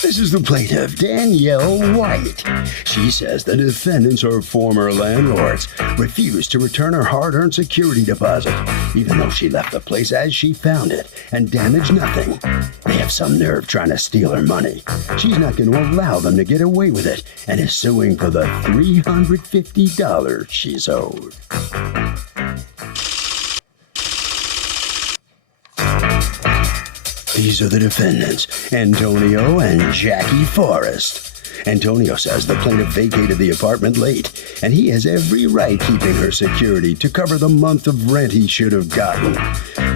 This is the plaintiff, Danielle White. She says the defendants are former landlords, refused to return her hard-earned security deposit, even though she left the place as she found it and damaged nothing. They have some nerve trying to steal her money. She's not going to allow them to get away with it and is suing for the $350 she's owed. These are the defendants, Antonio and Jackie Forrest. Antonio says the plaintiff vacated the apartment late, and he has every right keeping her security to cover the month of rent he should have gotten.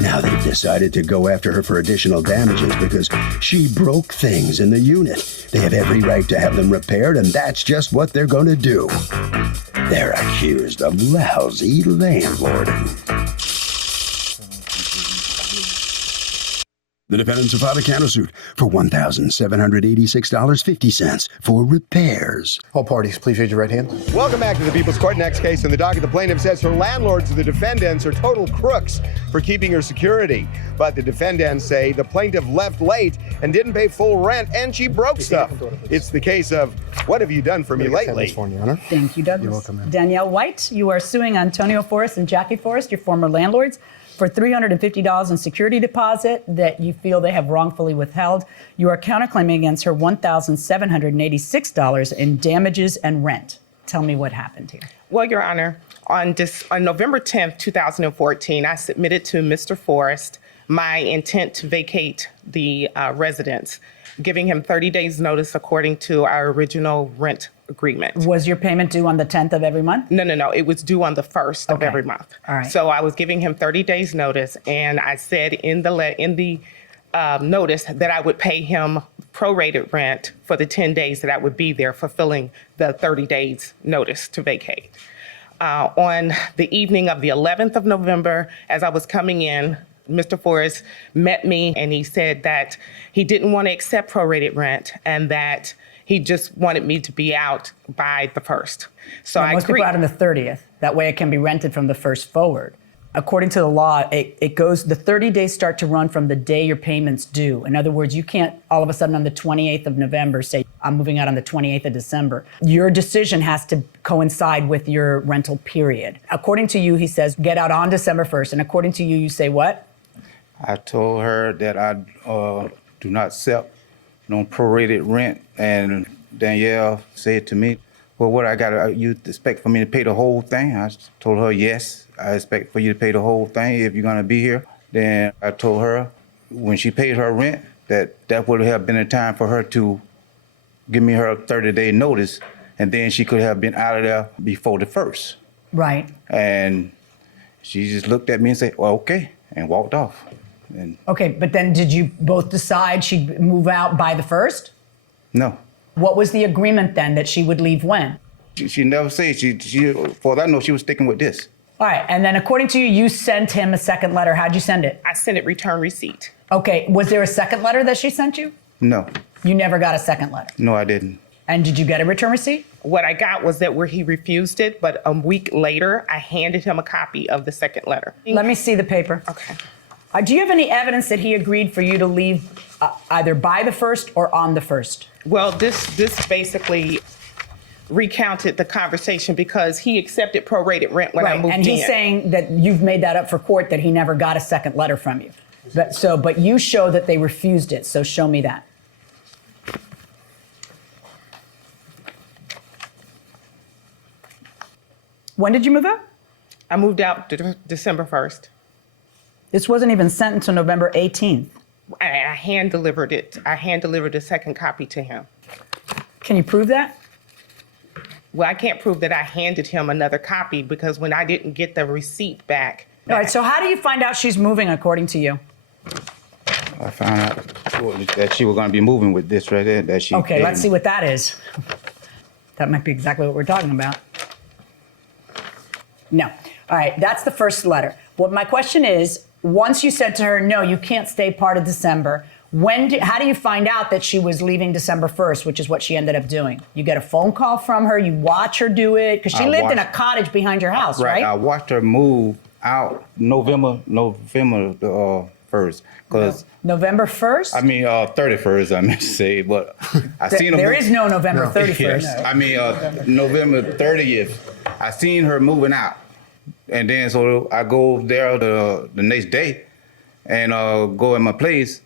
Now they've decided to go after her for additional damages because she broke things in the unit. They have every right to have them repaired, and that's just what they're going to do. They're accused of lousy landlording. The defendants have filed a countersuit for $1,786.50 for repairs. All parties, please raise your right hand. Welcome back to the People's Court. Next case in the docket, the plaintiff says her landlords, the defendants, are total crooks for keeping her security. But the defendants say the plaintiff left late and didn't pay full rent, and she broke stuff. It's the case of, what have you done for me lately? Thank you, Douglas. You're welcome, ma'am. Danielle White, you are suing Antonio Forrest and Jackie Forrest, your former landlords, for $350 in security deposit that you feel they have wrongfully withheld. You are counterclaiming against her $1,786 in damages and rent. Tell me what happened here. Well, Your Honor, on November 10th, 2014, I submitted to Mr. Forrest my intent to vacate the residence, giving him 30 days notice according to our original rent agreement. Was your payment due on the 10th of every month? No. It was due on the 1st of every month. All right. So I was giving him 30 days notice, and I said in the notice that I would pay him prorated rent for the 10 days that I would be there, fulfilling the 30 days notice to vacate. On the evening of the 11th of November, as I was coming in, Mr. Forrest met me, and he said that he didn't want to accept prorated rent and that he just wanted me to be out by the 1st. So I most agreed. people out on the 30th. That way it can be rented from the 1st forward. According to the law, it goes, the 30 days start to run from the day your payment's due. In other words, you can't all of a sudden on the 28th of November say, I'm moving out on the 28th of December. Your decision has to coincide with your rental period. According to you, he says, get out on December 1st. And according to you, you say what? I told her that I do not accept no prorated rent, and Danielle said to me, well, what you expect for me to pay the whole thing? I told her, yes, I expect for you to pay the whole thing if you're gonna be here. Then I told her when she paid her rent that would have been a time for her to give me her 30-day notice, and then she could have been out of there before the 1st. Right. And she just looked at me and said, well, okay, and walked off. And Okay, but then did you both decide she'd move out by the 1st? no. What was the agreement then that she would leave when? She never said. She, for that I know, she was sticking with this. All right, and then according to you, you sent him a second letter. How'd you send it? I sent it return receipt. Okay, was there a second letter that she sent you? No. You never got a second letter. No, I didn't. And did you get a return receipt? What I got was that where he refused it, but a week later, I handed him a copy of the second letter. Let me see the paper. Okay. Do you have any evidence that he agreed for you to leave either by the 1st or on the 1st? Well, this basically recounted the conversation because he accepted prorated rent when I moved in. And he's saying that you've made that up for court, that he never got a second letter from you. But you show that they refused it, so show me that. When did you move out? I moved out December 1st. This wasn't even sent until November 18th. I hand delivered it. I hand delivered the second copy to him. Can you prove that? Well, I can't prove that I handed him another copy because when I didn't get the receipt back. All right, so how do you find out she's moving according to you? I found out that she was going to be moving with this right there. That she. Okay, let's see what that is. That might be exactly what we're talking about. No. All right, that's the first letter. What my question is, once you said to her, no, you can't stay part of December, how do you find out that she was leaving December 1st, which is what she ended up doing? You get a phone call from her, you watch her do it, because she lived in a cottage behind your house, right? I watched her move out November the 1st. Because November 1st? I mean, 31st, I meant to say, but I seen her. There is no November 31st. Yes. I mean, November 30th, I seen her moving out. And then so I go there the next day and go in my place,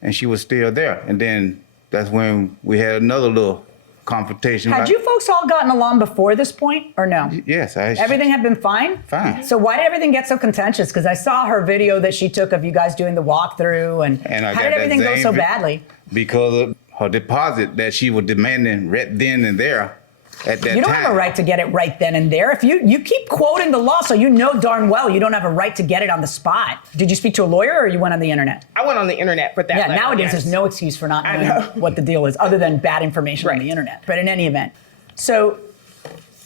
and she was still there. And then that's when we had another little confrontation. Had you folks all gotten along before this point, or no? Yes. Everything had been fine? Fine. So why did everything get so contentious? Because I saw her video that she took of you guys doing the walkthrough, and how did everything go so badly? Because of her deposit that she was demanding right then and there at that time. You don't have a right to get it right then and there. If you keep quoting the law, so you know darn well you don't have a right to get it on the spot. Did you speak to a lawyer, or you went on the internet? I went on the internet for that. Yeah, letter, nowadays yes. there's no excuse for not knowing what the deal is, other than bad information on the internet. But in any event, so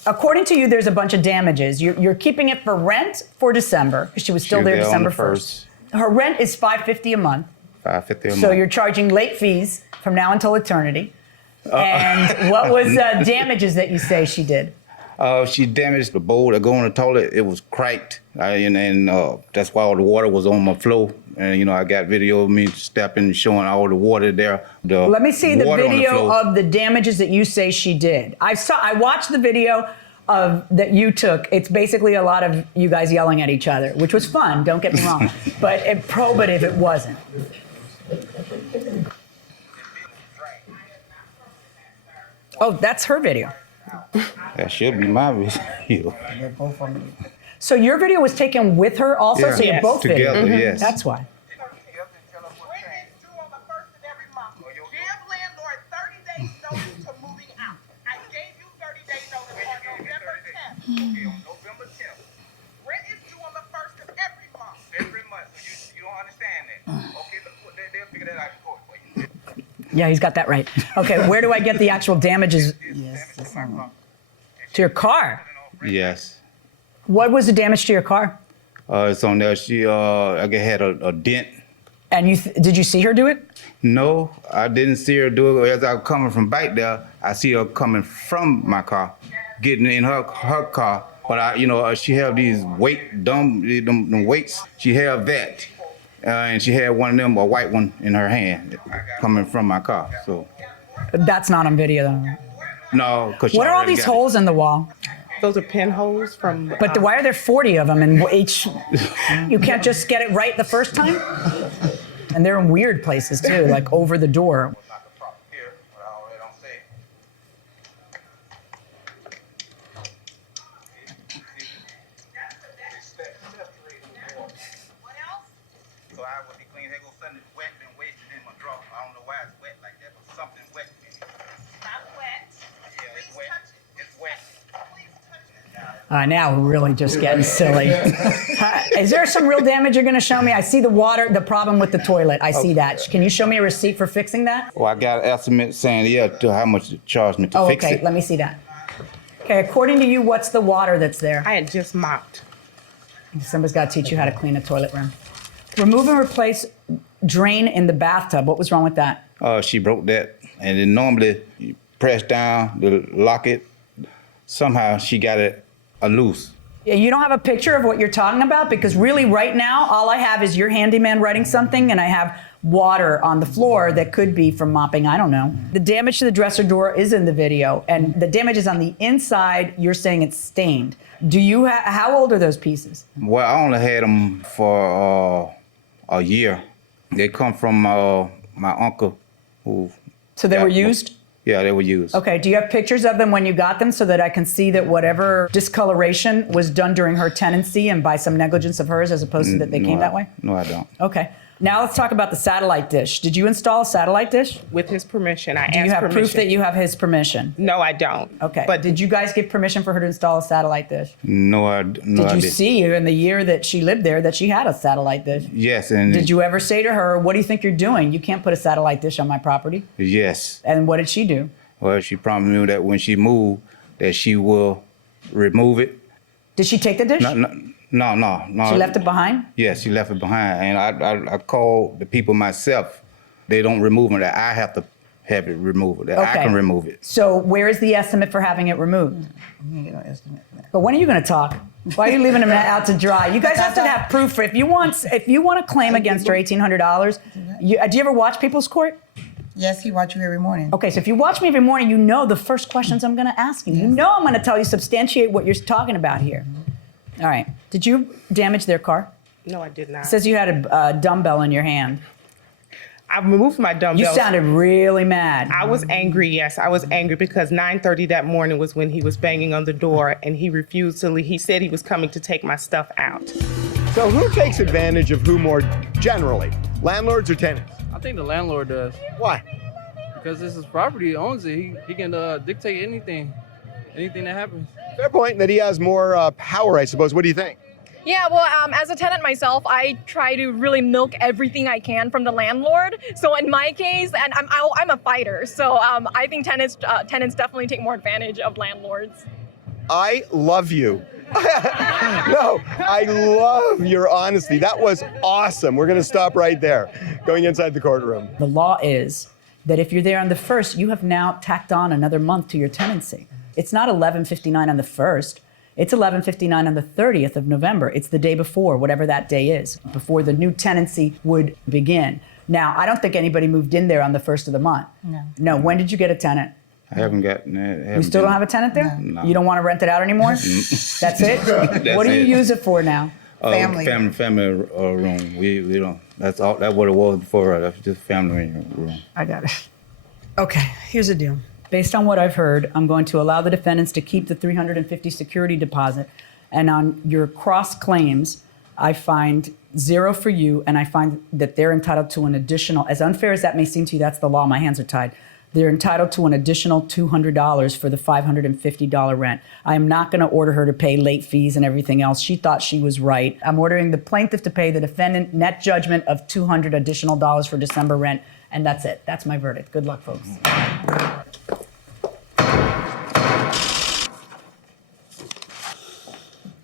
according to you, there's a bunch of damages. You're keeping it for rent for December, because she was still there December 1st. Her rent is $550 a month. $550 a month. So you're charging late fees from now until eternity. And what was damages that you say she did? She damaged the bowl that go in the toilet. It was cracked, and that's why all the water was on my floor. And I got video of me stepping and showing all the water there. Let me see the video of the damages that you say she did. I watched the video that you took. It's basically a lot of you guys yelling at each other, which was fun. Don't get me wrong, but probative it wasn't. Oh, that's her video. That should be my video. So your video was taken with her also? Yeah. So you're both together, videoed? yes. That's why. Rent is due on the 1st of every month. Give landlord 30 days notice to moving out. I gave you 30 days notice on November 10th. Okay, on November 10th. Rent is due on the 1st of every month. Every month. So you don't understand that. Okay, look, they'll figure that out in court for you. Yeah, he's got that right. Okay, where do I get the actual damages? To your car? Yes. What was the damage to your car? It's on there. She, I had a dent. And did you see her do it? No, I didn't see her do it. As I was coming from back there, I see her coming from my car, getting in her car. But she have these them weights. She have that, and she had one of them, a white one, in her hand, coming from my car. So. That's not on video, though. No, because what are all these holes in the wall? Those are pinholes from. But why are there 40 of them? And you can't just get it right the first time? And they're in weird places too, like over the door. Not the proper here, but I already don't say. What else? So I would be clean. Here goes something wet, been wasted in my drawer. I don't know why it's wet like that, but something wet in it. Not wet. Yeah, it's Please wet. touch it. It's wet. Please touch it. Now we're really just getting silly. Is there some real damage you're going to show me? I see the water, the problem with the toilet. I see that. Can you show me a receipt for fixing that? Well, I got an estimate saying, to how much it charged me to fix okay. it. Let me see that. Okay, according to you, what's the water that's there? I had just mopped. Somebody's got to teach you how to clean a toilet room. Remove and replace drain in the bathtub. What was wrong with that? She broke that, and then normally you press down to lock it. Somehow she got it loose. Yeah, you don't have a picture of what you're talking about? Because really right now, all I have is your handyman writing something, and I have water on the floor that could be from mopping, I don't know. The damage to the dresser door is in the video, and the damage is on the inside. You're saying it's stained. Do you how old are those pieces? Well, I only had them for a year. They come from my uncle who... So they were used? Yeah, they were used. Okay, do you have pictures of them when you got them so that I can see that whatever discoloration was done during her tenancy and by some negligence of hers as opposed to that they came that way? No, I don't. Okay. Now let's talk about the satellite dish. Did you install a satellite dish? With his permission, I asked Do you have permission. proof that you have his permission? No, I don't. Okay. But did you guys give permission for her to install a satellite dish? No, I didn't. Did you see in the year that she lived there that she had a satellite dish? Yes, and... Did you ever say to her, what do you think you're doing? You can't put a satellite dish on my property. Yes. And what did she do? Well, she promised me that when she moved, that she will remove it. Did she take the dish? No. She left it behind? Yes, she left it behind. And I called the people myself. They don't remove them. That I have to have it removed. That I Okay. can remove it. So where is the estimate for having it removed? But when are you going to talk? Why are you leaving him out to dry? You guys have to have proof. If you want a claim against her $1,800, do you ever watch People's Court? Yes, he watch you every morning. Okay, so if you watch me every morning, you know the first questions I'm going to ask you. You know I'm going to tell you, substantiate what you're talking about here. All right. Did you damage their car? No, I did not. It says you had a dumbbell in your hand. I removed my dumbbells. You sounded really mad. I was angry, yes. I was angry because 9:30 that morning was when he was banging on the door and he refused to leave. He said he was coming to take my stuff out. So who takes advantage of who more generally? Landlords or tenants? I think the landlord does. Why? Because this is property, he owns it. He can dictate anything that happens. Fair point that he has more power, I suppose. What do you think? Yeah, well, as a tenant myself, I try to really milk everything I can from the landlord. So in my case, and I'm a fighter, so I think tenants definitely take more advantage of landlords. I love you. No, I love your honesty. That was awesome. We're going to stop right there. Going inside the courtroom. The law is that if you're there on the 1st, you have now tacked on another month to your tenancy. It's not 11:59 on the 1st. It's 11:59 on the 30th of November. It's the day before, whatever that day is, before the new tenancy would begin. Now, I don't think anybody moved in there on the 1st of the month. No. When did you get a tenant? I haven't gotten it. You still don't have a tenant there? No. You don't want to rent it out anymore? That's it? What do you use it for now? Family. Family room. We don't. That's all. That's what it was before. That's just family room. I got it. Okay, here's the deal. Based on what I've heard, I'm going to allow the defendants to keep the $350 security deposit. And on your cross claims, I find 0 for you, and I find that they're entitled to an additional, as unfair as that may seem to you, that's the law, my hands are tied. They're entitled to an additional $200 for the $550 rent. I am not going to order her to pay late fees and everything else. She thought she was right. I'm ordering the plaintiff to pay the defendant net judgment of $200 additional dollars for December rent, and that's it. That's my verdict. Good luck, folks.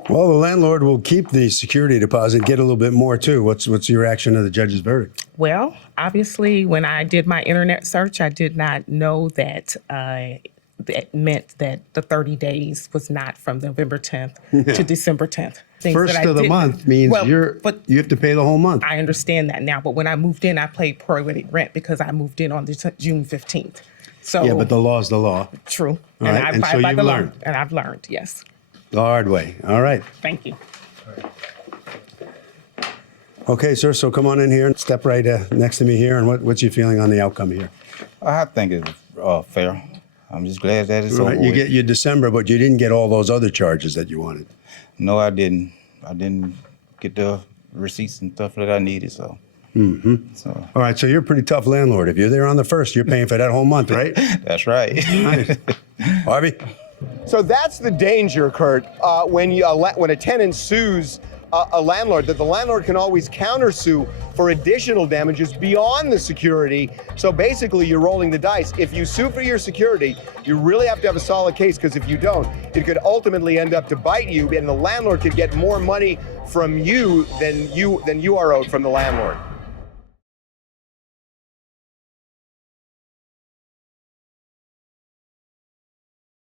Well, the landlord will keep the security deposit, get a little bit more too. What's your reaction to the judge's verdict? Well, obviously, when I did my internet search, I did not know that that meant that the 30 days was not from November 10th to December 10th. Things First that I of the didn't- month means Well, but you have to pay the whole month. I understand that now, but when I moved in, I paid prorated rent because I moved in on June 15th. So Yeah, but the law's the law. true, All and right, I and abide so by you've the law, learned. and I've learned. Yes, The hard way. All right. thank you. Okay, sir, so come on in here and step right next to me here. And what's your feeling on the outcome here? I think it's fair. I'm just glad that it's All over right, you with. get your December, but you didn't get all those other charges that you wanted. No, I didn't. I didn't get the receipts and stuff that I needed. So. So All right, so you're a pretty tough landlord. If you're there on the 1st, you're paying for that whole month, right? that's right. Nice. Harvey? So that's the danger, Kurt, when a tenant sues a landlord, that the landlord can always countersue for additional damages beyond the security. So basically, you're rolling the dice. If you sue for your security, you really have to have a solid case, because if you don't, it could ultimately end up to bite you, and the landlord could get more money from you than you are owed from the landlord.